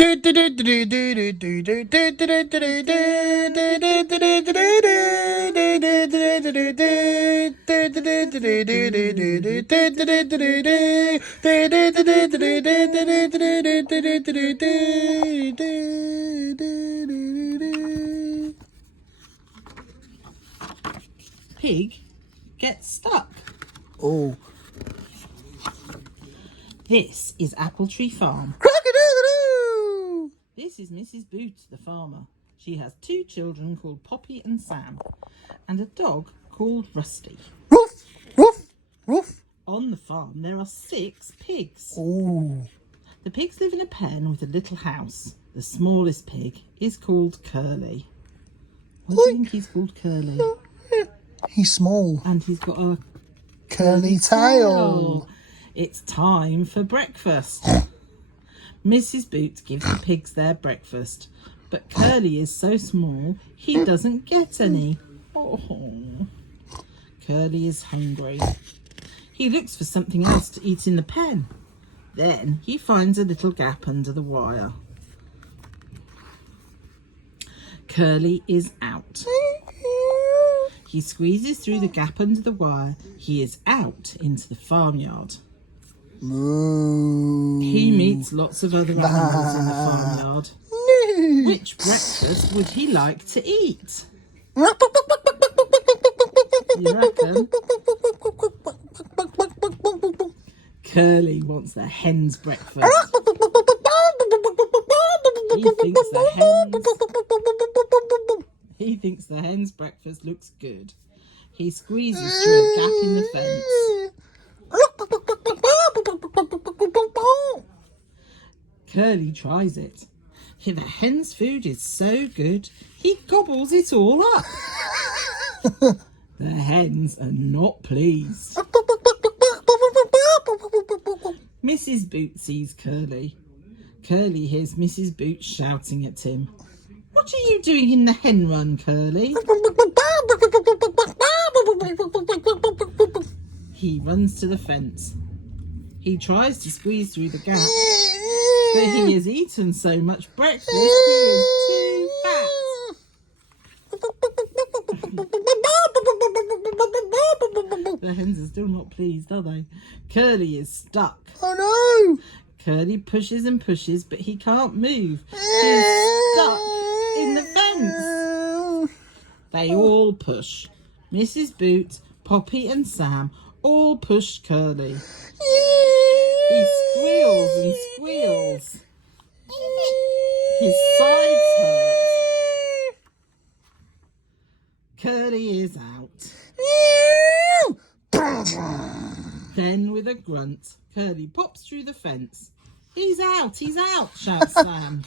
Pig gets stuck. Oh. This is Apple Tree Farm. Crock-a-doodle-doo! This is Mrs. Boots, the farmer. She has 2 children called Poppy and Sam, and a dog called Rusty. Roof, roof, roof. On the farm there are 6 pigs. Oh. The pigs live in a pen with a little house. The smallest pig is called Curly. Why do you think he's called Curly? He's small. And he's got a Curly tail. It's time for breakfast. Mrs. Boots gives the pigs their breakfast, but Curly is so small he doesn't get any. Oh. Curly is hungry. He looks for something else to eat in the pen. Then he finds a little gap under the wire. Curly is out. He squeezes through the gap under the wire. He is out into the farmyard. Moo. He meets lots of other animals in the farmyard. Which breakfast would he like to eat? You reckon? Curly wants the hen's breakfast. He thinks the hen's breakfast looks good. He squeezes through a gap in the fence. Curly tries it. The hen's food is so good, he gobbles it all up. The hens are not pleased. Mrs. Boots sees Curly. Curly hears Mrs. Boots shouting at him. What are you doing in the hen run, Curly? He runs to the fence. He tries to squeeze through the gap, but he has eaten so much breakfast he is too fat. The hens are still not pleased, are they? Curly is stuck. Oh no! Curly pushes and pushes, but he can't move. He's stuck in the fence. They all push. Mrs. Boot, Poppy and Sam all push Curly. He squeals and squeals. His sides hurt. Curly is out. Then with a grunt, Curly pops through the fence. He's out, shouts Sam.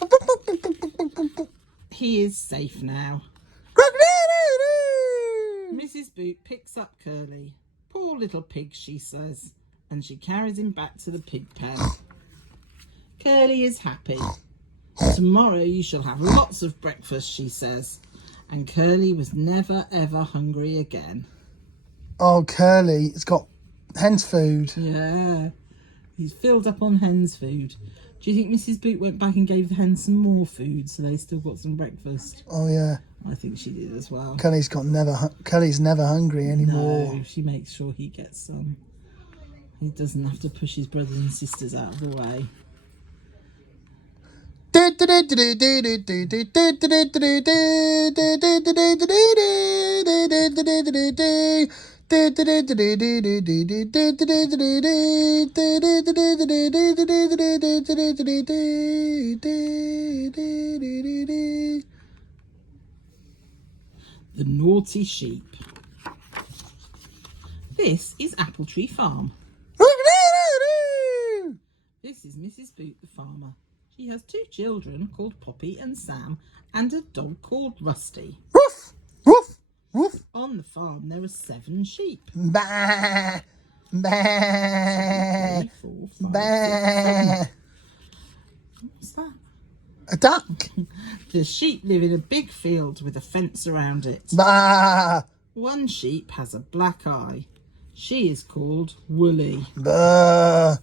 He is safe now. Mrs. Boot picks up Curly. Poor little pig, she says, and she carries him back to the pig pen. Curly is happy. Tomorrow you shall have lots of breakfast, she says, and Curly was never ever hungry again. Oh, Curly, it's got hen's food. Yeah, he's filled up on hen's food. Do you think Mrs. Boot went back and gave the hens some more food so they still got some breakfast? Oh yeah, I think she did as well. Curly's never hungry anymore. No, she makes sure he gets some. He doesn't have to push his brothers and sisters out of the way. The Naughty Sheep. This is Apple Tree Farm. This is Mrs. Boot, the farmer. She has 2 children called Poppy and Sam and a dog called Rusty. Woof, woof, woof. On the farm there are 7 sheep. Bah, bah, 3, 4, 5, bah. 6, 7. What's that? A duck. The sheep live in a big field with a fence around it. Bah, One sheep has a black eye. She is called Woolly. bah,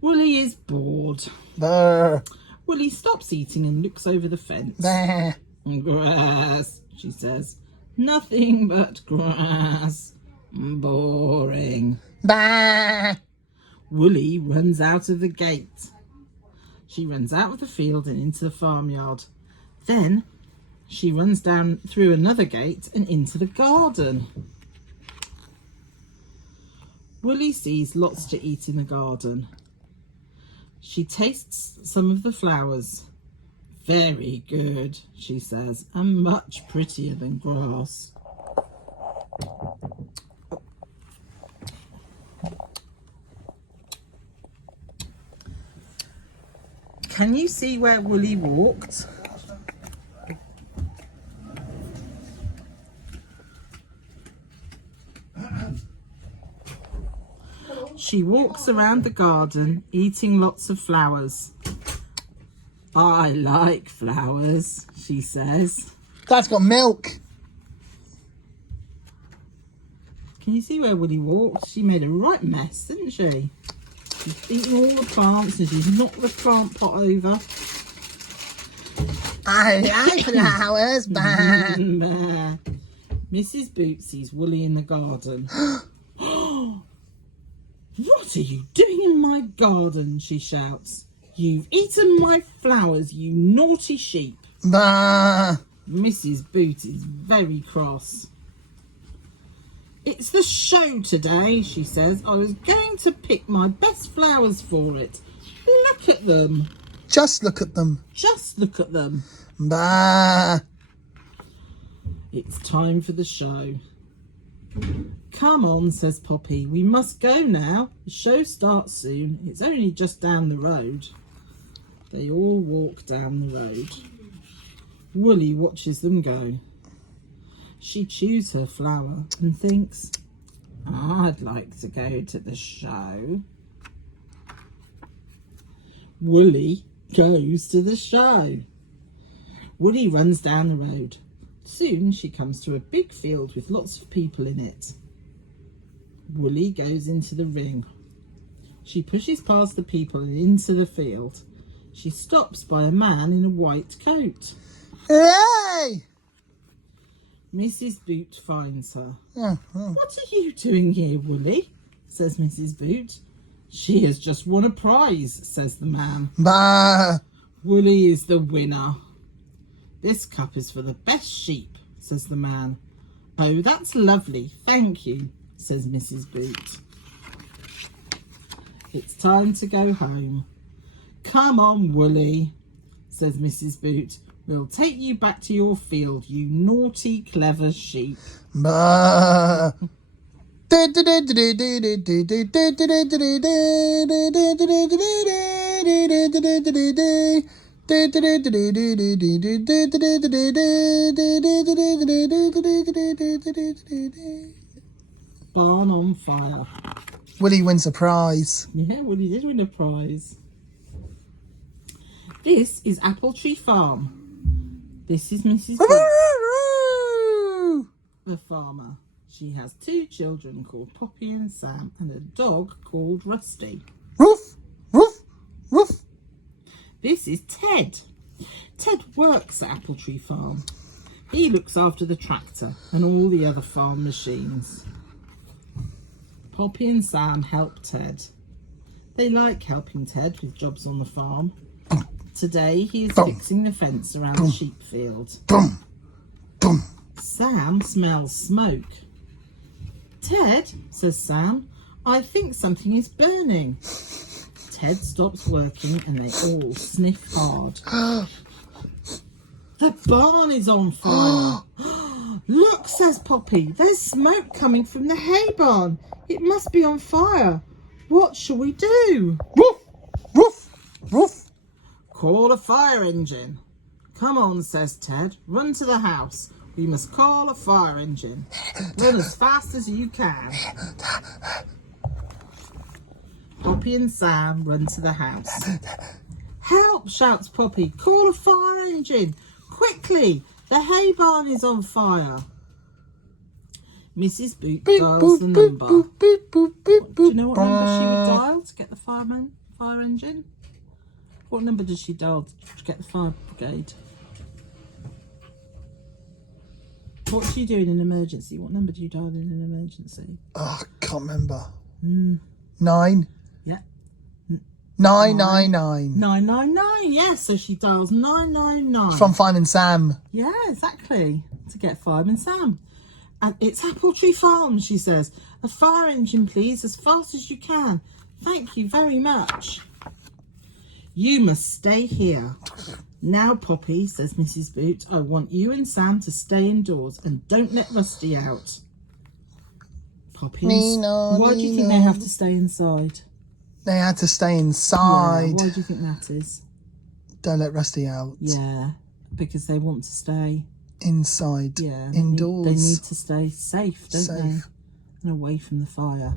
Woolly is bored. bah. Willie stops eating and looks over the fence. Bah. Grass, she says. Nothing but grass. Boring. Bah. Willie runs out of the gate. She runs out of the field and into the farmyard. Then she runs down through another gate and into the garden. Willie sees lots to eat in the garden. She tastes some of the flowers. Very good, she says, and much prettier than grass. Can you see where Willie walked? She walks around the garden, eating lots of flowers. I like flowers, she says. That's got milk. Can you see where Willie walked? She made a right mess, didn't she? She's eating all the plants and she's knocked the plant pot over. I like flowers. Bah. Mrs. Boots sees Willie in the garden. What are you doing in my garden? She shouts. You've eaten my flowers, you naughty sheep. Bah. Mrs. Boot is very cross. It's the show today, she says. I was going to pick my best flowers for it. Look at them. Just look at them. Just look at them. Bah. It's time for the show. Come on, says Poppy. We must go now. The show starts soon. It's only just down the road. They all walk down the road. Willie watches them go. She chews her flower and thinks, I'd like to go to the show. Willie goes to the show. Willie runs down the road. Soon she comes to a big field with lots of people in it. Willie goes into the ring. She pushes past the people and into the field. She stops by a man in a white coat. Hey! Mrs. Boot finds her. Oh. What are you doing here, Willie? Says Mrs. Boot. She has just won a prize, says the man. Bah. Willie is the winner. This cup is for the best sheep, says the man. Oh, that's lovely, thank you, says Mrs. Boot. It's time to go home. Come on, Willie, says Mrs. Boot. We'll take you back to your field, you naughty, clever sheep. Bah. Barn on fire. Willie wins a prize. Yeah, Willie did win a prize. This is Apple Tree Farm. This is Mrs. Boot, the farmer. She has 2 children called Poppy and Sam and a dog called Rusty. Roof, roof, roof. This is Ted. Ted works at Apple Tree Farm. He looks after the tractor and all the other farm machines. Poppy and Sam help Ted. They like helping Ted with jobs on the farm. Today he is fixing the fence around the sheep field. Sam smells smoke. Ted, says Sam, I think something is burning. Ted stops working and they all sniff hard. The barn is on fire. Look, says Poppy, there's smoke coming from the hay barn. It must be on fire. What shall we do? Roof, roof, roof. Call a fire engine. Come on, says Ted. Run to the house. We must call a fire engine. Run as fast as you can. Poppy and Sam run to the house. Help, shouts Poppy. Call a fire engine. Quickly, the hay barn is on fire. Mrs. Boot dials the number. Do you know what number she would dial to get the fire engine? What number does she dial to get the fire brigade? What do you do in an emergency? What number do you dial in an emergency? Oh, I can't remember. 9. Yeah. 999. 999, yes. So she dials 999. From Fireman Sam. Yeah, exactly. To get Fireman Sam. And it's Apple Tree Farm, she says. A fire engine, please, as fast as you can. Thank you very much. You must stay here. Now, Poppy, says Mrs. Boot, I want you and Sam to stay indoors and don't let Rusty out. Poppy, why do you think they have to stay inside? They had to stay inside. Yeah, why do you think that is? Don't let Rusty out. Yeah, because they want to stay inside. Yeah, indoors. They need to stay safe, don't they? And away from the fire.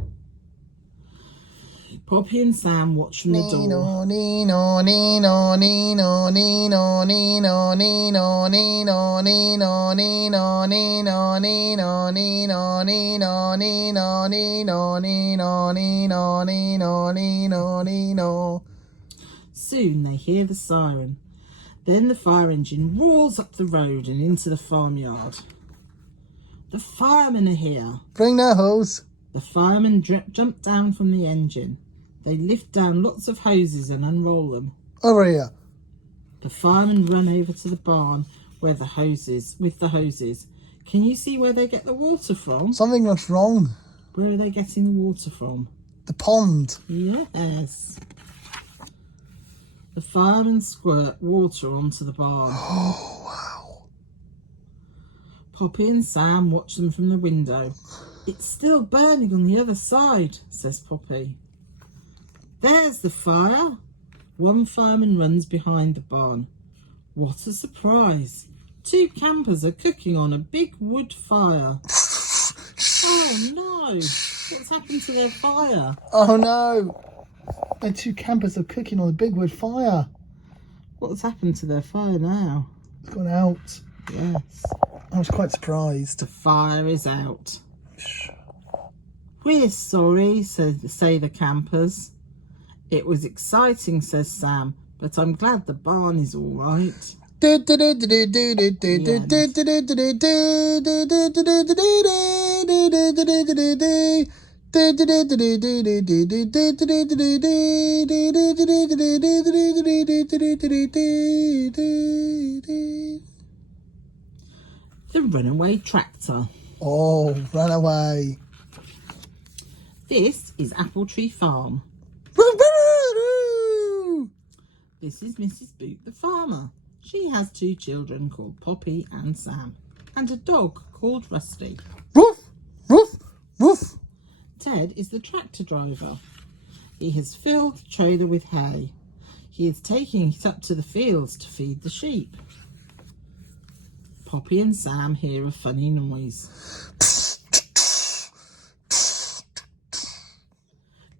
Poppy and Sam watch from the door. Nino, Nino, Nino, Nino, Nino, Nino, Nino, Nino, Nino, Nino, Nino, Nino, Nino, Nino, Nino, Nino, Nino, Nino, Nino, Nino. Soon they hear the siren. Then the fire engine roars up the road and into the farmyard. The firemen are here. Bring the hose. The firemen jump down from the engine. They lift down lots of hoses and unroll them. Over here. The firemen run over to the barn with the hoses. Can you see where they get the water from? Something looks wrong. Where are they getting the water from? The pond. Yes. The firemen squirt water onto the barn. Oh, wow. Poppy and Sam watch them from the window. It's still burning on the other side, says Poppy. There's the fire. One fireman runs behind the barn. What a surprise. 2 campers are cooking on a big wood fire. Oh no, what's happened to their fire? Oh no, the 2 campers are cooking on a big wood fire. What's happened to their fire now? It's gone out. Yes. I was quite surprised. The fire is out. We're sorry, say the campers. It was exciting, says Sam, but I'm glad the barn is all right. The Runaway Tractor. Oh, Runaway. This is Apple Tree Farm. This is Mrs. Boot the farmer. She has 2 children called Poppy and Sam, and a dog called Rusty. Woof, woof, woof. Ted is the tractor driver. He has filled the trailer with hay. He is taking it up to the fields to feed the sheep. Poppy and Sam hear a funny noise.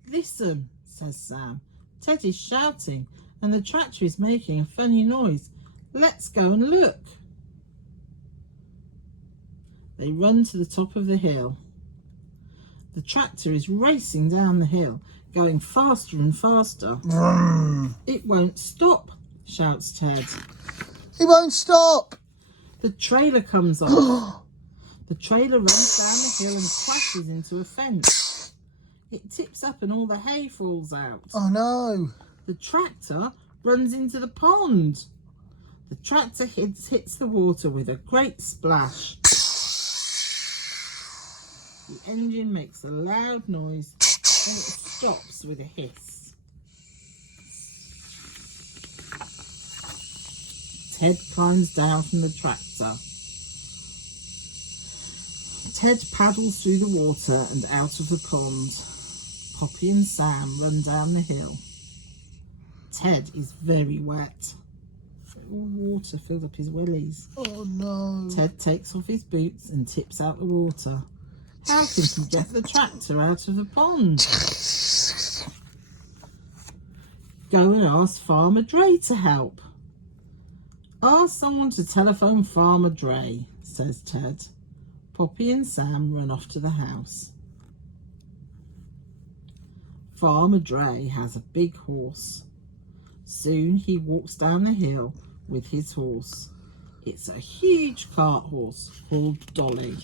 Listen, says Sam. Ted is shouting and the tractor is making a funny noise. Let's go and look. They run to the top of the hill. The tractor is racing down the hill, going faster and faster. Vroom. It won't stop, shouts Ted. It won't stop. The trailer comes off. The trailer runs down the hill and crashes into a fence. It tips up and all the hay falls out. Oh no. The tractor runs into the pond. The tractor hits the water with a great splash. The engine makes a loud noise and it stops with a hiss. Ted climbs down from the tractor. Ted paddles through the water and out of the pond. Poppy and Sam run down the hill. Ted is very wet. All water filled up his willies. Oh no. Ted takes off his boots and tips out the water. How can he get the tractor out of the pond? Go and ask Farmer Dre to help. Ask someone to telephone Farmer Dre, says Ted. Poppy and Sam run off to the house. Farmer Dre has a big horse. Soon he walks down the hill with his horse. It's a huge cart horse called Dolly.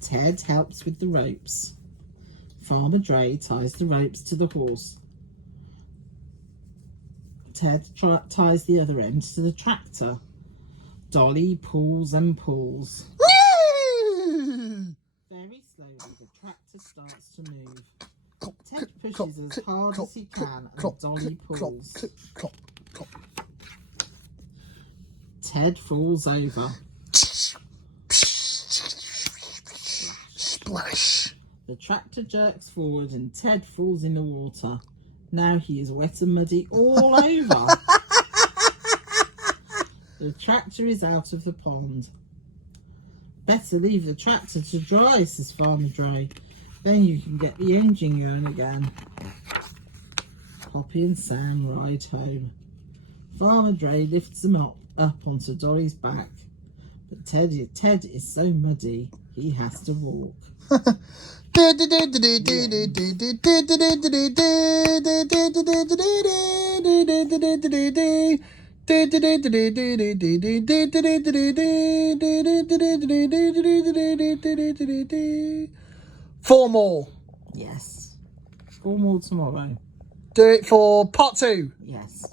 Ted helps with the ropes. Farmer Dre ties the ropes to the horse. Ted ties the other end to the tractor. Dolly pulls and pulls. Very slowly, the tractor starts to move. Ted pushes as hard as he can, and Dolly pulls. Ted falls over. Splash. The tractor jerks forward and Ted falls in the water. Now he is wet and muddy all over. The tractor is out of the pond. Better leave the tractor to dry, says Farmer Dre. Then you can get the engine going again. Poppy and Sam ride home. Farmer Dre lifts them up onto Dolly's back. But Ted is so muddy, he has to walk. Four more. Yes. 4 more tomorrow. Do it for part 2. Yes.